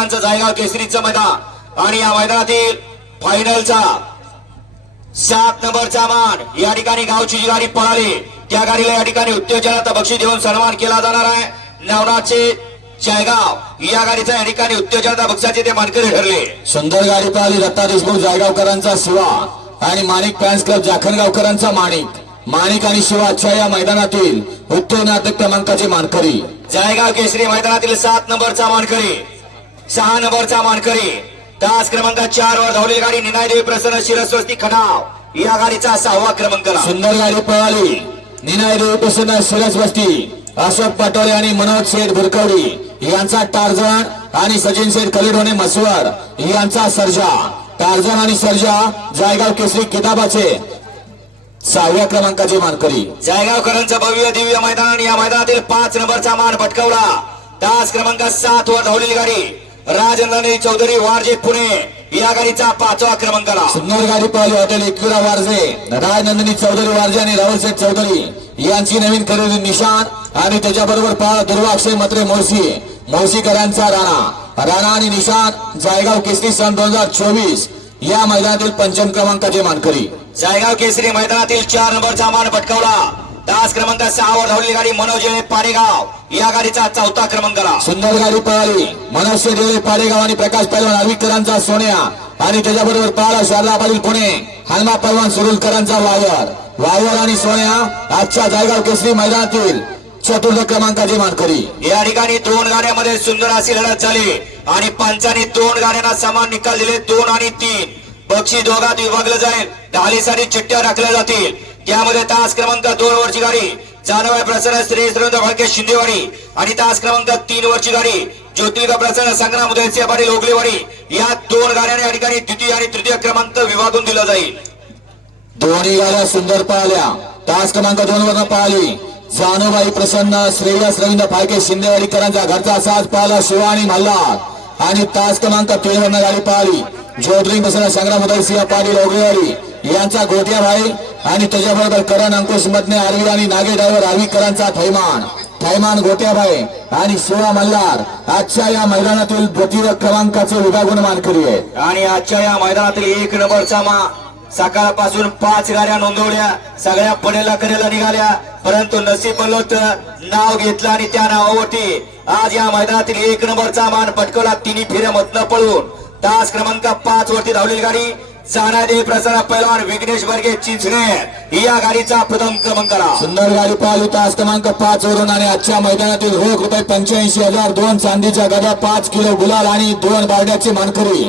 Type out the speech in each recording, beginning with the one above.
जायगाव केसरीचं मैदान आणि या मैदानातील फायनलचा सात नंबरचा मान या ठिकाणी गावची जी गाडी पळाली त्या गाडीला या ठिकाणी उत्तेजनाचा बक्षीस देऊन सन्मान केला जाणार आहे. नवनाथचे जयगाव या गाडीचा या ठिकाणी उत्तेजनाचा बक्षाचे ते मानकरी ठरले. सुंदर गाडी पळाली दत्ता देशमुख जायगावकरांचा शिवा आणि माणिक फॅन्स क्लब जाखणगावकरांचा माणिक. माणिक आणि शिवा आजच्या या मैदानातील उत्तोनाथ क्रमांकाचे मानकरी. जयगाव केसरी मैदानातील सात नंबरचा मानकरी. सहा नंबरचा मानकरी. तास क्रमांक चार वर धावलेली गाडी निनायदेवी प्रसन्न शिरस्वस्ती खणाव या गाडीचा सहावा क्रमांक. सुंदर गाडी पळाली. निनाय देवी प्रसन्न शिरस वस्ती अशोक पटोले आणि मनोज शेठ भुरकवडी यांचा टार्झन आणि सचिन शेठ कलिडोने मसवड यांचा सर्जा. टार्झन आणि सर्जा जायगाव केसरी किताबाचे सहाव्या क्रमांकाचे मानकरी. जयगावकरांचं भव्य दिव्य मैदान या मैदानातील पाच नंबरचा मान पटकावला. तास क्रमांक सात वर धावलेली गाडी राजनंदिनी चौधरी वारजे पुणे. या गाडीचा पाचवा क्रमांक आला. सुंदर गाडी पळाली हॉटेल एकविरा वारजे. राजनंदिनी चौधरी वारजे आणि राहुल शेठ चौधरी. यांची नवीन खरेदी निशान आणि त्याच्याबरोबर पळा दुर्वाक्षय मत्रे मोळशी मोळशीकरांचा राणा. राणा आणि निशान जायगाव केसरी सन दोन हजार चोवीस. या मैदानातील पंचम क्रमांकाचे मानकरी. जायगाव केसरी मैदानातील चार नंबरचा मान पटकावला. तास क्रमांक सहा वर धावलेली गाडी मनोज येळे पाडेगाव. या गाडीचा चौथा क्रमांक आला. सुंदर गाडी पळाली. मनुष्य देवळे पाडेगाव आणि प्रकाश पैलवान आर्विकरांचा सोन्या. आणि त्याच्याबरोबर पळाला शारदा पाटील पुणे. हनुमा पैलवान सुरुलकरांचा वायर वायर आणि सोन्या आजच्या जायगाव केसरी मैदानातील चतुर्थ क्रमांकाचे मानकरी. या ठिकाणी दोन गाड्यामध्ये सुंदर अशी लढत झाली. आणि पंचांनी दोन गाड्यांना समान निकाल दिले. दोन आणि तीन. बक्षी दोघात विभागलं जाईल. ढालीसाठी चिठ्ठ्या राखल्या जातील. त्यामध्ये तास क्रमांक दोन वरची गाडी जानवाय प्रसन्न श्री भाग्य शिंदेवाडी. आणि तास क्रमांक तीन वरची गाडी ज्योतिर्गा प्रसन्न संग्राम उदयसिंह पाटील ओगलेवाडी या दोन गाड्यांना या ठिकाणी द्वितीय आणि तृतीय क्रमांक विभागून दिला जाईल. दोन्ही गाड्या सुंदर पळाल्या तास क्रमांक दोन वरनं पळाली जानूबाई प्रसन्न श्रेयस रवींद्र फाळके शिंदेवाडीकरांचा घरचा साज पाहिला शिवानी मल्हार. आणि तास क्रमांक तेरा वरनं गाडी पळाली ज्योतिर्लिंग प्रसन्न संग्राम उदयसिंह पाटील ओगळेवाडी यांचा गोट्या भाई आणि त्याच्याबरोबर करण अंकुश मधने आरवी आणि नागे ड्रायव्हर आर्वीकरांचा थैमान. थैमान गोट्या भाई आणि सोळा मल्हार आजच्या या मैदानातील द्वितीय क्रमांकाचे विभागून मानकरी आहेत. आणि आजच्या या मैदानातील एक नंबरचा मा सकाळपासून पाच गाड्या नोंदवल्या. सगळ्या पडेला करेला निघाल्या. परंतु नसीब बनलं नाव घेतलं आणि त्या नावावरती आज या मैदानातील एक नंबरचा मान पटकवला. तिन्ही फेऱ्या मधनं पळून तास क्रमांक पाच वरती धावलेली गाडी. जानादेवी प्रसाद पैलवान विघ्नेश बर्गे चिंचणे. या गाडीचा प्रथम क्रमांक आला. सुंदर गाडी पाहिली. तास क्रमांक पाच वरून आणि आजच्या मैदानातील रोख रुपये पंच्याऐंशी हजार दोन चांदीच्या गदा पाच किलो गुलाल आणि दोन बारड्याची मानकरी.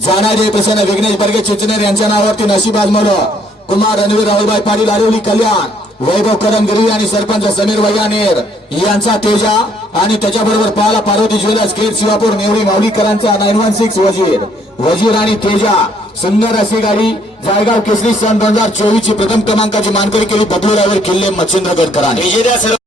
जाणारे प्रसन्न विघ्नेश बर्गे चिचनेर यांच्या नावावरती नशीब आजमवलं कुमार रणवीर राहुलभाई पाटील आरवली कल्याण. वैभव कदमगिरी आणि सरपंच समीर वैयानेर यांचा तेजा आणि त्याच्याबरोबर पाला पार्वती ज्वेलर्स केट Shivapur Nevari माऊलीकरांचा nine one six Wazir. Wazir आणि तेजा. सुंदर अशी गाडी जायगाव केसरी सन दोन हजार चोवीस ची प्रथम क्रमांकाची मानकरी केली. बबलू किल्ले मच्छिंद्रगडकरांनी.